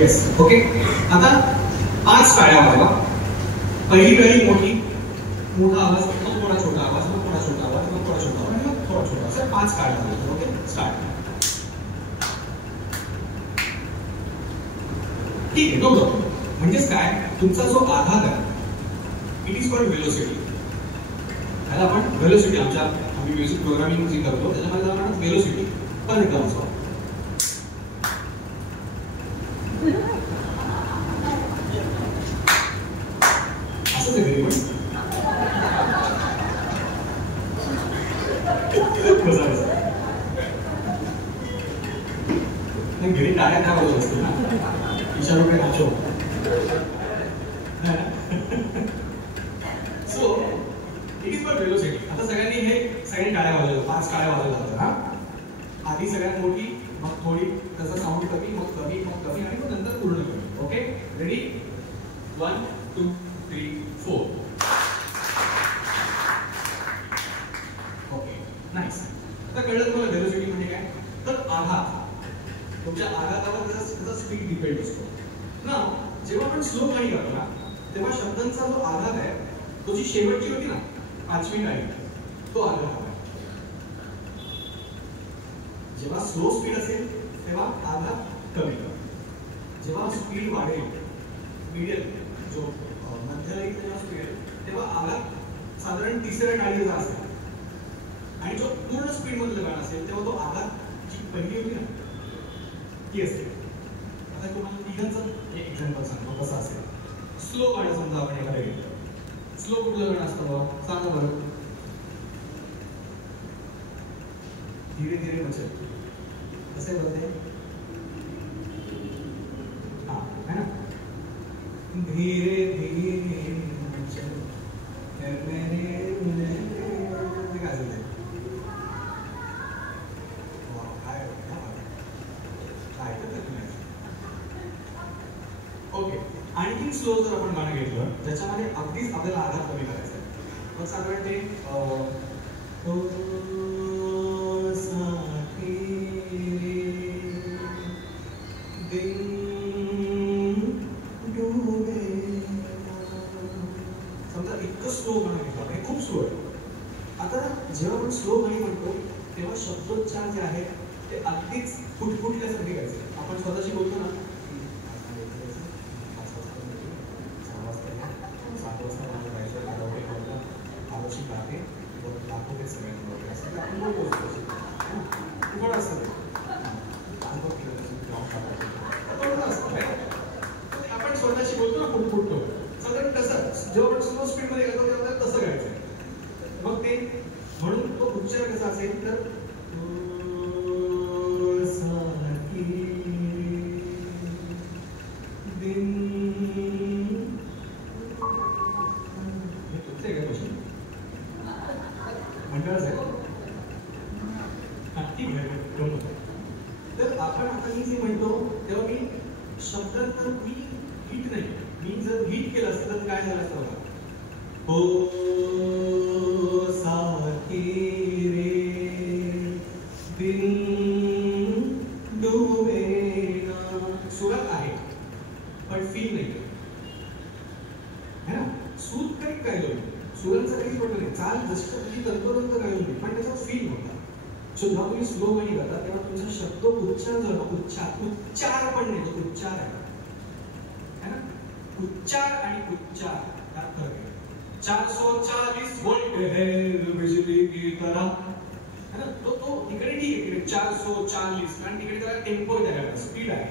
Yes. Okay. आता 5 टाळ्या वाजवा. पहिली टाळी मोठी, मोठा आवाज, मग थोडा छोटा आवाज, मग थोडा छोटा आवाज, मग थोडा छोटा आवाज, मग थोडा छोटा. असं 5 टाळ्या वाजवा. Okay, start. ठीक आहे, डोकं. म्हणजेच काय, तुमचा जो आघात आहे इट इज कॉल्ड व्हेलोसिटी. त्याला आपण व्हेलोसिटी, आम्ही म्युझिक प्रोग्रामिंग जे करतो त्याच्यामध्ये त्याला म्हणतात व्हेलोसिटी. पण एकदा वाजवा. असंच आहे घरी पण घरी टाळ्या काय वाजत असते ना, इशारो पे नाचो. So it is called velocity. आता सगळ्यांनी टाळ्या वाजवल्या, 5 टाळ्या वाजवल्या जातात. हा, आधी सगळ्यात मोठी, मग थोडी, त्याचा साऊंड कमी, मग कमी, मग कमी, आणि मग नंतर पूर्ण कमी. Okay, ready? 1 2 3 4. Okay, nice. आता कळलं तुम्हाला व्हेलोसिटी म्हणजे काय? तर आघात, तुमच्या आघातावर त्याचा स्पीड डिपेंड असतो ना. जेव्हा आपण स्लो गाणी करतो ना, तेव्हा शब्दांचा जो आघात आहे तो जी शेवटची होती ना 5वी टाळी, तो आघात आहे. जेव्हा स्लो स्पीड असेल तेव्हा आघात कमी. जेव्हा स्पीड वाढेल, मीडियम जो मध्यलयीन जेव्हा स्पीड, तेव्हा आघात साधारण 3ऱ्या टाळीचा असेल. आणि जो पूर्ण स्पीड मधलं गाणं असेल तेव्हा तो आघात जी पहिली होती ना ती असते. आता तुम्हाला तिघांचं एक एक्झाम्पल सांगतो कसं असेल. स्लो गाणं समजा आपण एखादं घेतलं. स्लो कुठलं गाणं असतं बाबा, सांगा बरं. धीरे धीरे मचल, कसे बोलते? हा, है ना? धीरे धीरे मचल मेरे काय असेल ओके. आणखी स्लो जर आपण गाणं घेतलं त्याच्यामध्ये अगदीच आपल्याला आघात कमी करायचा आहे. मग साधारण ते समजा इतकं स्लो गाणं घेतलं, हे खूप स्लो आहे. आता जेव्हा आपण स्लो गाणी म्हणतो तेव्हा शब्दोच्चार जे आहेत ते अगदीच फुटफुटल्यासारखे करायचे. आपण स्वतःशी बोलतो ना, 7 वाजता माझं जायचं काढावं एखादा आवश्यक आहे, लाखो ते सगळ्यांना वगैरे असं ते आपण बोलतो थोडं असतं ते आपण स्वतःशी बोलतो ना, फुटफुटतो साधारण तसं. जेव्हा आपण स्लो स्पीडमध्ये घेतो तेव्हा तसं करायचं. मग ते म्हणून तो उच्चार कसा असेल तर तर आपण आता मी जे म्हणतो तेव्हा मी शब्दात तर मी हिट नाही, मी जर हिट केलं असतं तर काय झालं असतं बघा. हो साथी रे दिन डुबेना, सुरात आहे पण फील नाही है ना. सूर काही काय होईल, सुरांचा काहीच पडलं नाही, चाल जशी तुझी तंतोतंत काय होईल पण त्याचा फील होता. जेव्हा तुम्ही स्लो गाणी गाता तेव्हा तुमचा शब्द उच्चार जो उच्चार पण नाही, तो उच्चार आहे ना. उच्चार आणि उच्चार त्यात फरक आहे. 440 वोल्ट है बिजली की तरह, है ना. तो तिकडे ठीक आहे, 440 कारण तिकडे त्याला टेम्पो आहे, स्पीड आहे.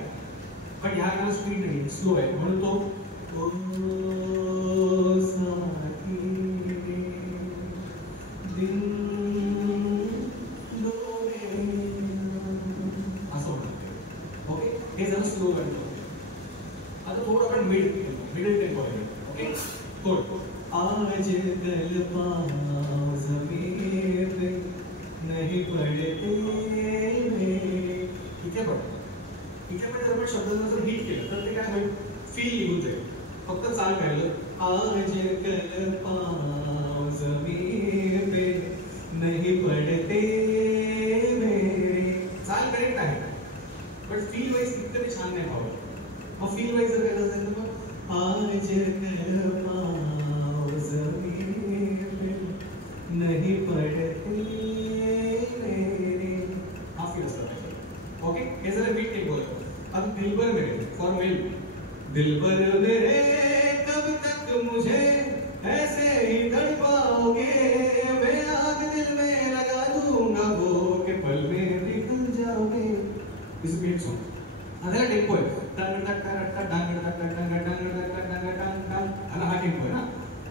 पण ह्या गाण्याला स्पीड नाही, स्लो आहे. म्हणून तो हे जरा स्लो गाणं. आता थोडं आपण मिडल टेम्पो आहे. ओके, थोडं आज कल पाँव ज़मीन पे नहीं पड़ते इथे पण जर आपण शब्दांना जर हिट केलं तर ते काय होईल, फील निघून जाईल. फक्त चाल काढलं, आज कल पाँव ज़मीन पे नहीं पड़ते मेरे, चाल करेक्ट आहे पण फील वाईज इतकं छान नाही पावलं. मग फील वाईज जर काय असेल तर मग आज कर पाँव ज़मीन पे नहीं पड़ते मेरे, हा फील असला पाहिजे. ओके, हे जरा बीट टेम्पो आहे. अब दिलबर मेरे फॉर मेल. दिलबर मेरे कब तक मुझे ऐसे ही तड़पाओगे, मैं आग दिल में लगा दूंगा वो के पल में निकल जाओगे. इस बीट सॉन्ग अदला टेम्पो आहे. टंग टक टक टक टंग टक टक टंग टंग टक टक टंग टंग अला हा टेम्पो आहे ना.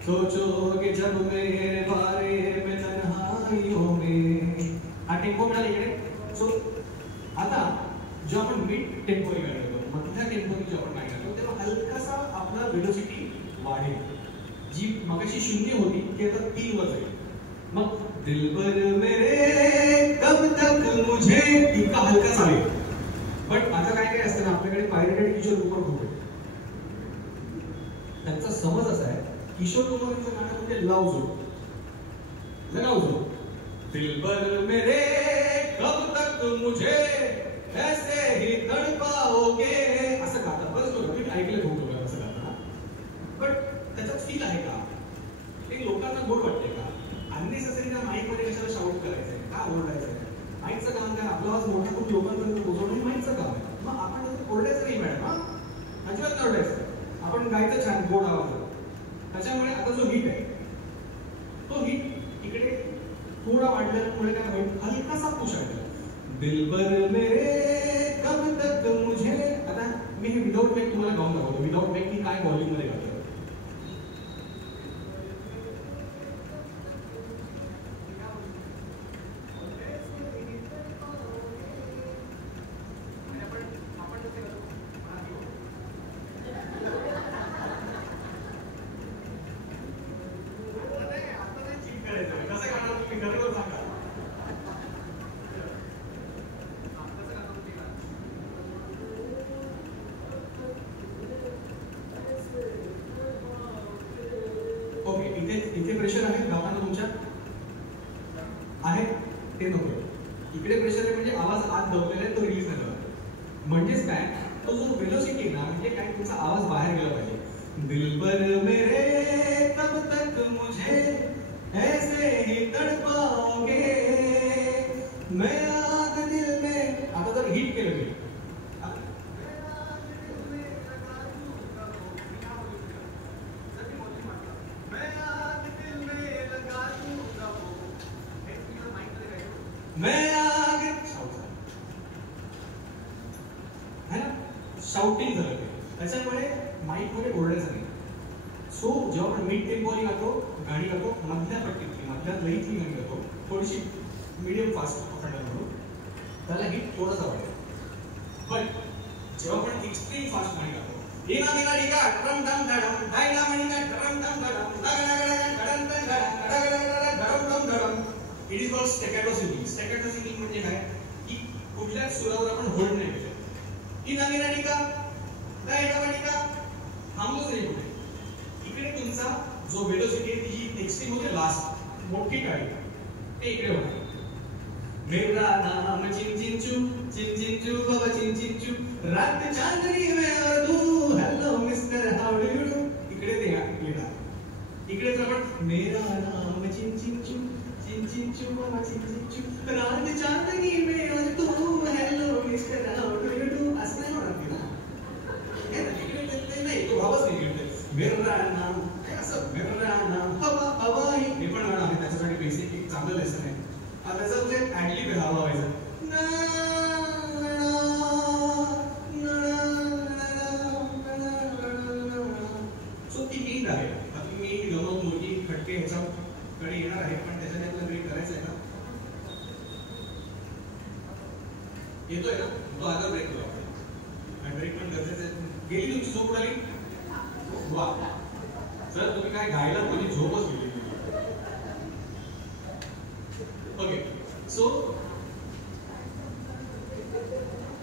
सोचोगे जब मेरे बारे में तन्हाइयों में, हा टेम्पो मिळाला इकडे. सो आता जो आपण मिड टेम्पोनी गाणी करतो, मधल्या टेम्पोनी जो आपण गाणी करतो तेव्हा हलकासा आपला वेलोसिटी वाढेल. जी मगाशी 0 होती ती आता 3 वर जाईल. मग दिलबर मेरे कब तक मुझे इतका हलकासा आहे. पण आता काय काय असतं ना, आपल्याकडे पायरेटेड किशोर कुमार खूप आहे. त्यांचा समज असा आहे, किशोर कुमारचं गाणं म्हणजे लव जो लगाओ जो. दिलबर मेरे कब तक मुझे ऐसे ही तड़पाओगे असं गातात. बरंच लोक मी ऐकलं खूप लोक असं गाताना. बट त्याच्यात फील आहे का, ते लोकांना गोड वाटते का, अननेसेसरी त्या माईकमध्ये कशाला शाऊट करायचंय, का ओरडायचंय. माईकचं काम काय, आपला आवाज मोठा करून लोकांपर्यंत पोहोचवणं हे माईकचं काम आहे. मग आपण ओरडायचं नाही मॅडम, हा अजिबात नाही ओरडायचं. आपण गायचं छान गोड आवाज. त्याच्यामुळे आता जो हिट आहे तो हिट इकडे थोडा वाढल्यामुळे काय होईल, हलकासा पुश आहे. दिलबर मेरे कब तक मुझे, आता मी हे विदाउट मेक तुम्हाला गाऊन दाखवतो. विदाउट मेक मी काय व्हॉल्यूम मध्ये गातो. ओके, इथे प्रेशर आहे गाताना तुमच्या आहे ते नको. इकडे प्रेशर आहे म्हणजे आवाज आत दबलेला आहे, तो रिलीज नाही झाला. म्हणजेच काय, तो जो वेलोसिटी ना, म्हणजे काय तुमचा आवाज बाहेर गेला पाहिजे. दिलबर मेरे कब तक मुझे ऐसे ही तड़पाओगे, मैं आग दिल में. आता जर हिट केलं मी, शाउटिंग झालं ते. त्याच्यामुळे माईकमध्ये ओरडायचं नाही. सो जेव्हा आपण मिड टेम्पोनी गातो, गाणी गातो, मधल्या पट्टीतली मधल्या लईतली गाणी गातो, थोडीशी मीडियम फास्ट ऑफेंडर म्हणून, त्याला हिट थोडासा वाटेल. पण जेव्हा आपण एक्स्ट्रीम फास्ट गाणी गातो, इना मिना डिगा ट्रम टम धडम डायना मणिका ट्रम टम धडम डगडा गडा गडम टम धडम गडा धडम टम धडम, it is called staccato singing. Staccato singing म्हणजे काय, की कुठल्या सुरावर आपण होल्ड नाही केलं. इना मिना डिगा डायना मणिका थांबलोच नाही कुठे. इकडे तुमचा जो वेलोसिटी आहे ती एक्स्ट्रीम होते, लास्ट मोठी टाळी ते इकडे होणार. मेरा नाम चिंचिंचू बाबा चिंचिंचू, रात चांदनी में और तू hello mister how do you do. इकडे ते येणार. इकडे जर आपण मेरा नाम चिंचिंचू बाबा चिंचिंचू, रात चांदनी में और तू hello mister how do you do असं नाही होणार तिला. नाही तो भावच नाही घेतले. मेरा नाम असं, मेरा नाम हवा हवाई हे पण गाणं आहे. त्याच्यासाठी बेसिक एक चांगलं लेसन आहे. त्याचा म्हणजे ऍडलिप आहे, हवा व्हायचा. सो ती मींड आहे. बाकी मींड गमक मुलगी खटके ह्याच्याकडे येणार आहे, पण त्याच्याने आपल्याला ब्रेक करायचा आहे ना. येतोय ना तो, आता ब्रेक करू आपण. ब्रेक पण गरजेचं आहे. गेली तुमची झोप उडाली. वा सर, तुम्ही काय गायला, तुम्ही झोपच गेली. Okay, so